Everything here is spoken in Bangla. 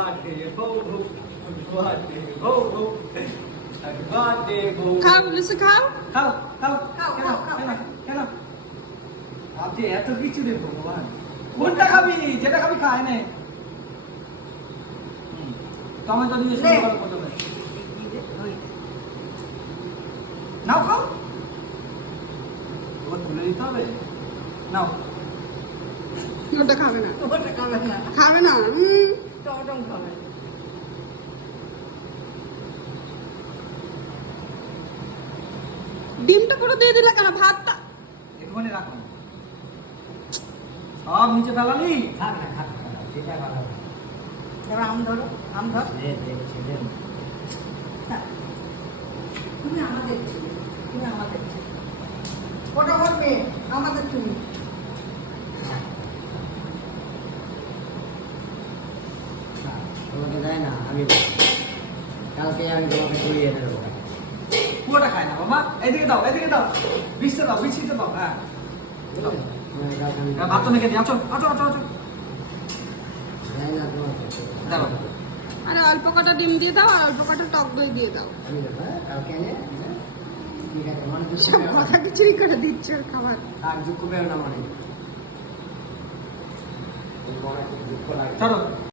birthday, ho ho. Happy birthday, ho ho. Happy birthday, ho. খাও লিসু খাও। খাও খাও খাও, কেন খাও, খাও। কেন কেন আপনি এত কিছু দেবো ভগবান কোনটা খাবি যেটা খাবি খায় না টমেটো দিয়ে শুরু করো প্রথমে নাও খাও ওটা তুলে দিতে হবে নাও ওটা খাবে না। ওটা খাবে না। খাবে না। টমেটো খাবে। ডিমটা পুরো দিয়ে দিলে কেন ভাতটা? একটুখানি রাখো সব নিচে ফেলালি থাক না থাক না, সেটা ভালো হবে। এবার আম ধরো, আম ধর। ছেলে হ্যাঁ। তুমি আমাদের ছেলে, তুমি আমাদের ছেলে। ওটা ওর মেয়ে, আমাদের তুমি। তোমাকে দেয় না, আমি কালকে আমি তোমাকে ঘুরিয়ে এনে দেবো। পুরোটা খায় না বাবা এদিকে দাও বিষটা দাও বিষটা দাও হ্যাঁ দাও। এবার ভাত তো মেখে দিই আছো আছো আছো আছো দেয় না তোমাকে। দাও আরে অল্প কটা ডিম দিয়ে দাও আর অল্প কটা টক দই দিয়ে দাও। আমি দেবো, হ্যাঁ? কালকে এনে, হ্যাঁ? ঠিক আছে, মনে দুঃখ সব পেও না। কথা কিছুই করে দিচ্ছে ওর খাবার। আর দুঃখ পেও না মনে। তোমার খুব দুঃখ লাগে। ছাড়ো